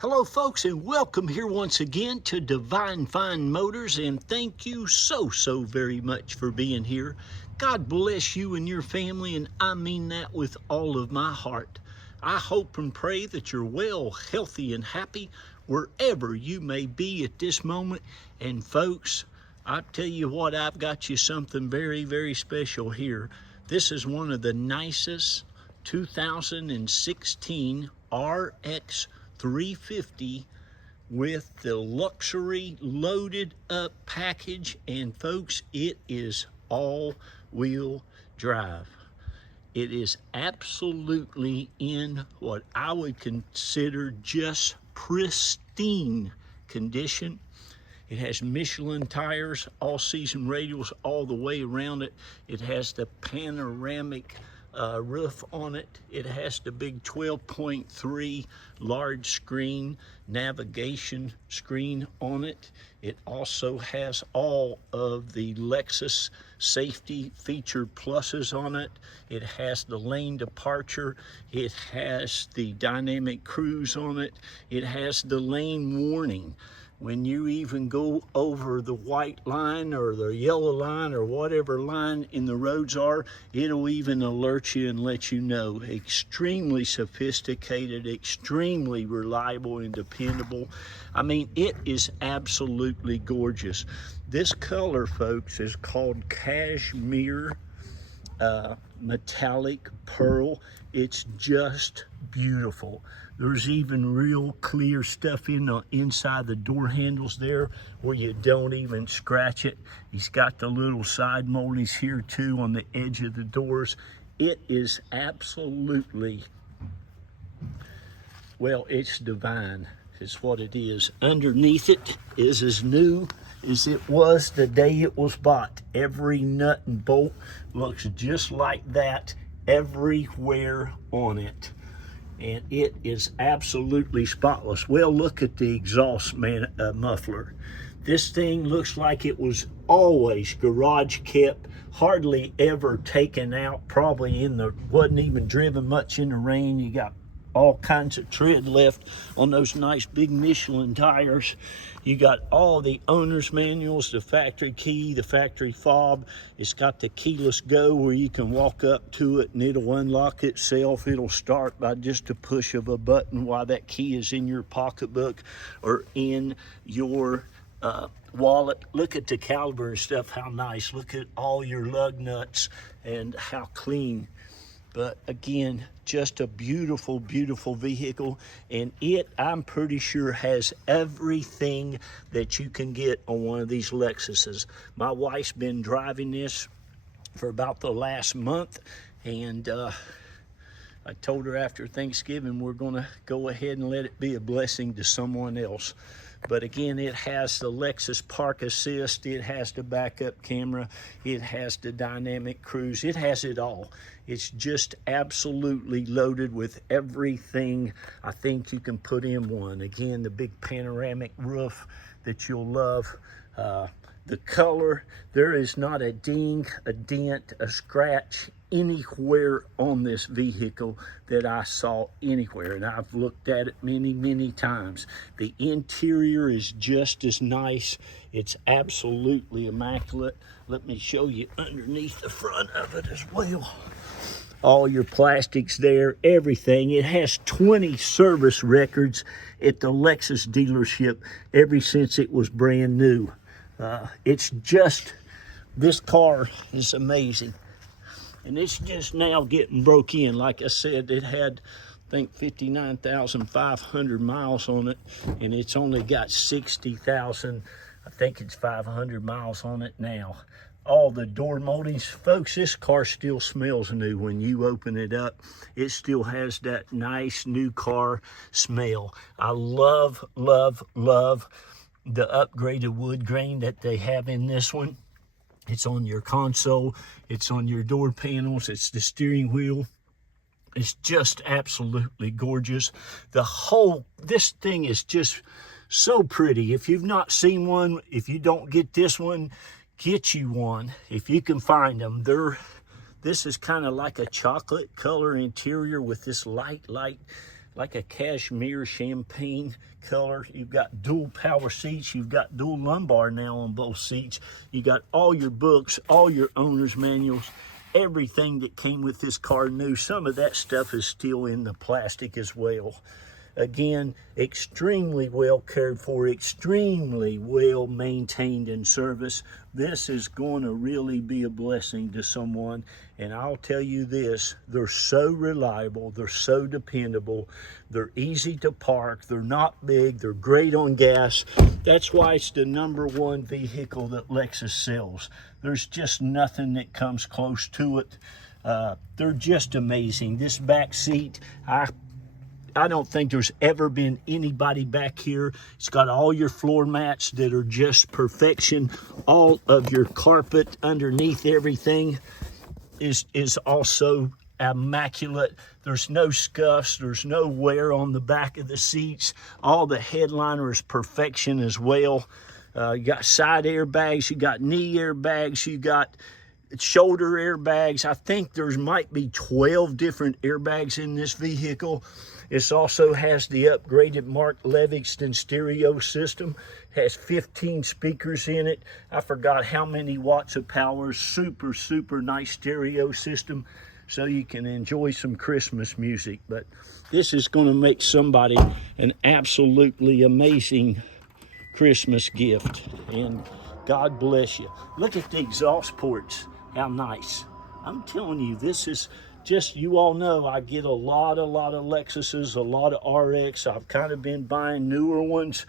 Hello folks, and welcome here once again to Divine Fine Motors, and thank you so very much for being here. God bless you and your family, and I mean that with all of my heart. I hope and pray that you're well, healthy, and happy wherever you may be at this moment. And folks, I tell you what, I've got you something very special here. This is one of the nicest 2016 RX350 with the luxury loaded up package, and folks, it is all-wheel drive. It is absolutely in what I would consider just pristine condition. It has Michelin tires, all-season radials all the way around it. It has the panoramic roof on it. It has the big 12.3 large screen navigation screen on it. It also has all of the Lexus safety feature pluses on it. It has the lane departure. It has the dynamic cruise on it. It has the lane warning. When you even go over the white line or the yellow line or whatever line in the roads are, it'll even alert you and let you know. Extremely sophisticated, extremely reliable and dependable. I mean, it is absolutely gorgeous. This color, folks, is called Cashmere Metallic Pearl. It's just beautiful. There's even real clear stuff inside the door handles there where you don't even scratch it. He's got the little side moldings here too on the edge of the doors. It is absolutely, well, it's divine is what it is. Underneath it is as new as it was the day it was bought. Every nut and bolt looks just like that everywhere on it. And it is absolutely spotless. Well, look at the exhaust muffler. This thing looks like it was always garage kept, hardly ever taken out, probably wasn't even driven much in the rain. You got all kinds of tread left on those nice big Michelin tires. You got all the owner's manuals, the factory key, the factory fob. It's got the keyless go where you can walk up to it and it'll unlock itself. It'll start by just a push of a button while that key is in your pocketbook or in your wallet. Look at the caliber and stuff, how nice. Look at all your lug nuts and how clean. But again, just a beautiful vehicle, and it, I'm pretty sure, has everything that you can get on one of these Lexuses. My wife's been driving this for about the last month, and I told her after Thanksgiving we're gonna go ahead and let it be a blessing to someone else. But again, it has the Lexus Park Assist, it has the backup camera, it has the dynamic cruise, it has it all. It's just absolutely loaded with everything I think you can put in one. Again, the big panoramic roof that you'll love. The color, there is not a ding, a dent, a scratch anywhere on this vehicle that I saw anywhere, and I've looked at it many times. The interior is just as nice. It's absolutely immaculate. Let me show you underneath the front of it as well. All your plastics there, everything. It has 20 service records at the Lexus dealership ever since it was brand new. It's just, this car is amazing. And it's just now getting broke in. Like I said, it had, I think, 59,500 miles on it, and it's only got 60,000, I think it's 500 miles on it now. All the door moldings, folks, this car still smells new when you open it up. It still has that nice new car smell. I love the upgraded wood grain that they have in this one. It's on your console, it's on your door panels, it's the steering wheel. It's just absolutely gorgeous. This thing is just so pretty. If you've not seen one, if you don't get this one, get you one if you can find them. This is kind of like a chocolate color interior with this light like a cashmere champagne color. You've got dual power seats. You've got dual lumbar now on both seats. You got all your books, all your owner's manuals, everything that came with this car new. Some of that stuff is still in the plastic as well. Again, extremely well cared for, extremely well maintained and serviced. This is going to really be a blessing to someone. And I'll tell you this, they're so reliable, they're so dependable, they're easy to park, they're not big, they're great on gas. That's why it's the #1 vehicle that Lexus sells. There's just nothing that comes close to it. They're just amazing. This back seat, I don't think there's ever been anybody back here. It's got all your floor mats that are just perfection. All of your carpet underneath everything is also immaculate. There's no scuffs, there's no wear on the back of the seats. All the headliner is perfection as well. You got side airbags, you got knee airbags, you got shoulder airbags. I think there might be 12 different airbags in this vehicle. This also has the upgraded Mark Levingston stereo system. Has 15 speakers in it. I forgot how many watts of power. Super, super nice stereo system, so you can enjoy some Christmas music. But this is going to make somebody an absolutely amazing Christmas gift. And God bless you. Look at the exhaust ports. How nice. I'm telling you, this is just, you all know I get a lot of Lexuses, a lot of RX. I've kind of been buying newer ones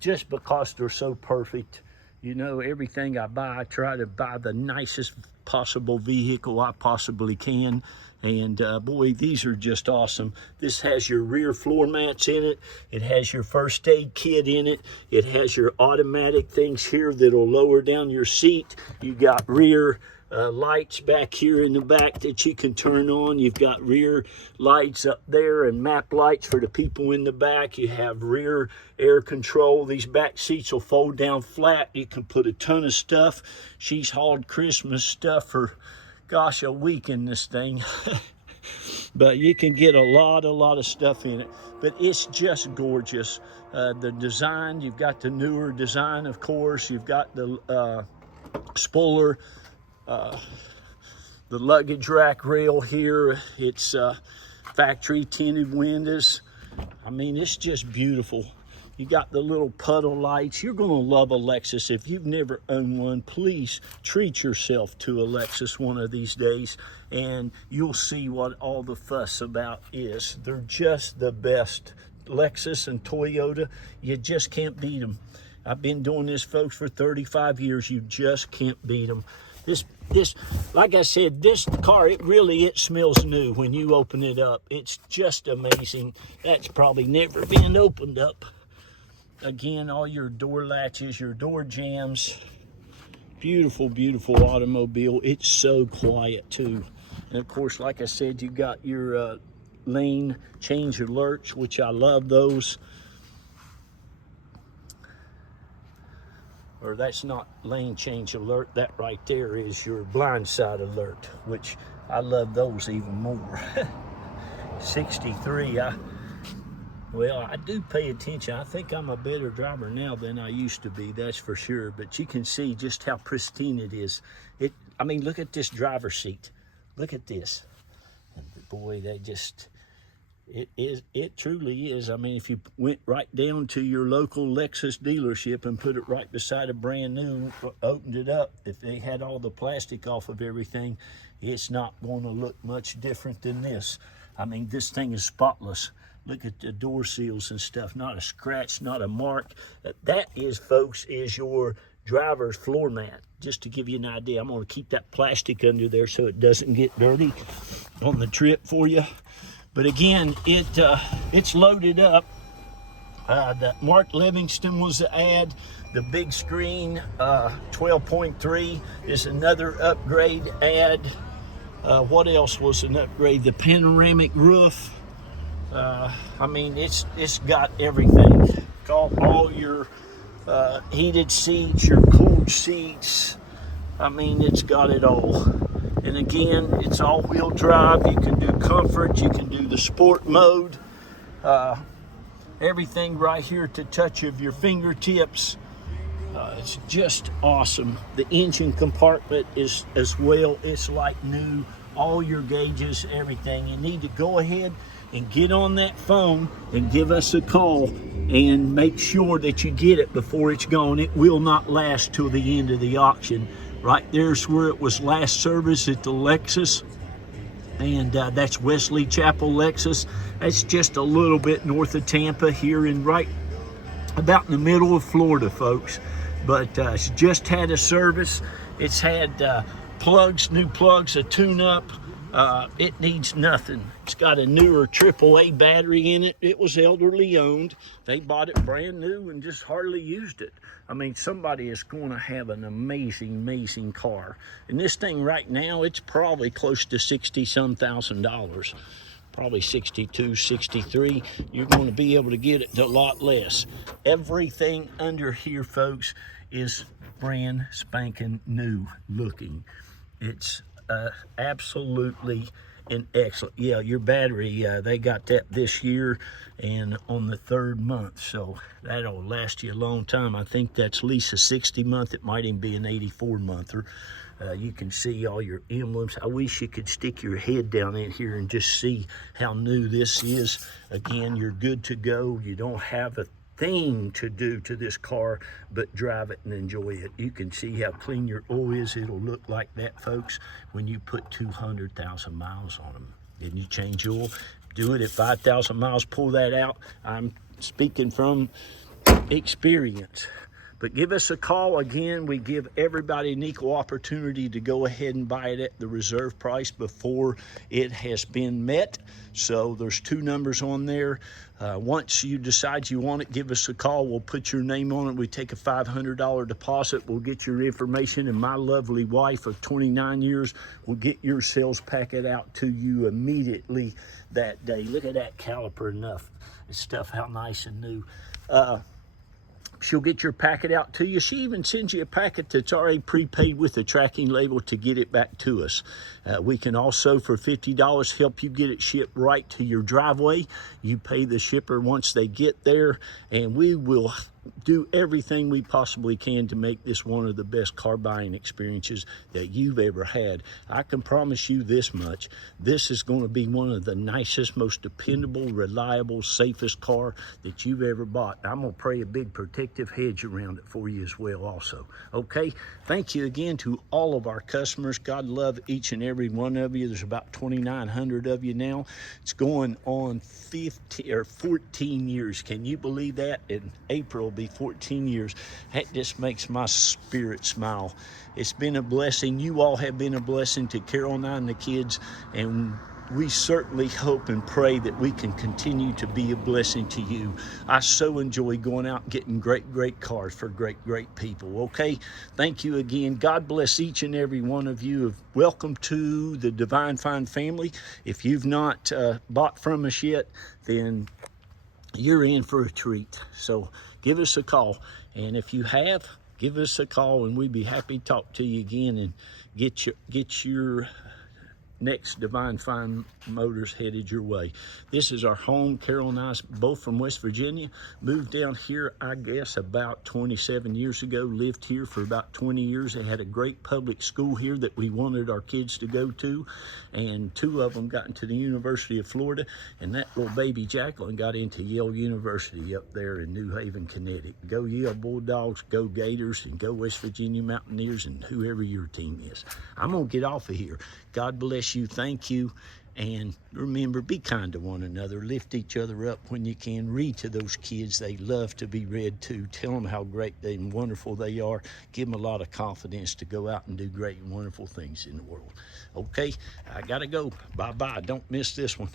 just because they're so perfect. You know, everything I buy, I try to buy the nicest possible vehicle I possibly can. And boy, these are just awesome. This has your rear floor mats in it. It has your first aid kit in it. It has your automatic things here that'll lower down your seat. You got rear lights back here in the back that you can turn on. You've got rear lights up there and map lights for the people in the back. You have rear air control. These back seats will fold down flat. You can put a ton of stuff. She's hauled Christmas stuff for, gosh, a week in this thing. But you can get a lot of stuff in it. But it's just gorgeous. The design, you've got the newer design, of course. You've got the spoiler, the luggage rack rail here. It's factory tinted windows. I mean, it's just beautiful. You got the little puddle lights. You're gonna love a Lexus. If you've never owned one, please treat yourself to a Lexus one of these days, and you'll see what all the fuss about is. They're just the best. Lexus and Toyota, you just can't beat them. I've been doing this, folks, for 35 years. You just can't beat them. This, like I said, this car, it smells new when you open it up. It's just amazing. That's probably never been opened up. Again, all your door latches, your door jambs. Beautiful, beautiful automobile. It's so quiet too. And of course, like I said, you got your lane change alerts, which I love those. Or that's not lane change alert, that right there is your blind side alert, which I love those even more. 63, well, I do pay attention. I think I'm a better driver now than I used to be, that's for sure. But you can see just how pristine it is. I mean, look at this driver's seat. Look at this. And boy, it truly is. I mean, if you went right down to your local Lexus dealership and put it right beside a brand new, opened it up, if they had all the plastic off of everything, it's not going to look much different than this. I mean, this thing is spotless. Look at the door seals and stuff. Not a scratch, not a mark. That is, folks, is your driver's floor mat. Just to give you an idea, I'm going to keep that plastic under there so it doesn't get dirty on the trip for you. But again, it's loaded up. The Mark Levingston was the ad. The big screen, 12.3 is another upgrade ad. What else was an upgrade? The panoramic roof. I mean, it's got everything. All your heated seats, your cooled seats. I mean, it's got it all. And again, it's all-wheel drive. You can do comfort, you can do the sport mode. Everything right here at the touch of your fingertips. It's just awesome. The engine compartment is as well, it's like new. All your gauges, everything. You need to go ahead and get on that phone and give us a call and make sure that you get it before it's gone. It will not last till the end of the auction. Right there's where it was last serviced at the Lexus, and that's Wesley Chapel Lexus. That's just a little bit north of Tampa, here in right about in the middle of Florida, folks. But it's just had a service. It's had plugs, new plugs, a tune-up. It needs nothing. It's got a newer AAA battery in it. It was elderly owned. They bought it brand new and just hardly used it. I mean, somebody is going to have an amazing, amazing car. And this thing right now, it's probably close to $60-some thousand. Probably 62, 63. You're going to be able to get it a lot less. Everything under here, folks, is brand spanking new looking. It's absolutely an excellent. Yeah, your battery, they got that this year and on the 3rd month, so that'll last you a long time. I think that's at least a 60-month. It might even be an 84-monther. You can see all your emblems. I wish you could stick your head down in here and just see how new this is. Again, you're good to go. You don't have a thing to do to this car but drive it and enjoy it. You can see how clean your oil is. It'll look like that, folks, when you put 200,000 miles on them. Then you change oil, do it at 5,000 miles, pull that out. I'm speaking from experience. But give us a call. Again, we give everybody an equal opportunity to go ahead and buy it at the reserve price before it has been met. So there's 2 numbers on there. Once you decide you want it, give us a call. We'll put your name on it. We take a $500 deposit. We'll get your information, and my lovely wife of 29 years will get your sales packet out to you immediately that day. Look at that caliper enough. This stuff, how nice and new. She'll get your packet out to you. She even sends you a packet that's already prepaid with a tracking label to get it back to us. We can also, for $50, help you get it shipped right to your driveway. You pay the shipper once they get there, and we will do everything we possibly can to make this one of the best car buying experiences that you've ever had. I can promise you this much: this is going to be one of the nicest, most dependable, reliable, safest car that you've ever bought. I'm going to pray a big protective hedge around it for you as well also. Okay, thank you again to all of our customers. God love each and every one of you. There's about 2,900 of you now. It's going on 14 years. Can you believe that? In April will be 14 years. That just makes my spirit smile. It's been a blessing. You all have been a blessing to Carol and I and the kids, and we certainly hope and pray that we can continue to be a blessing to you. I so enjoy going out and getting great cars for great people. Okay, thank you again. God bless each and every one of you. Welcome to the Divine Find family. If you've not bought from us yet, then you're in for a treat. So give us a call, and if you have, give us a call, and we'd be happy to talk to you again and get your next Divine Find Motors headed your way. This is our home. Carol and I, both from West Virginia, moved down here, I guess, about 27 years ago, lived here for about 20 years. They had a great public school here that we wanted our kids to go to, and 2 of them got into the University of Florida, and that little baby Jacqueline got into Yale University up there in New Haven, Connecticut. Go Yale Bulldogs, go Gators, and go West Virginia Mountaineers, and whoever your team is. I'm going to get off of here. God bless you. Thank you. And remember, be kind to one another. Lift each other up when you can. Read to those kids. They love to be read to. Tell them how great and wonderful they are. Give them a lot of confidence to go out and do great and wonderful things in the world. Okay, I got to go. Bye-bye. Don't miss this one.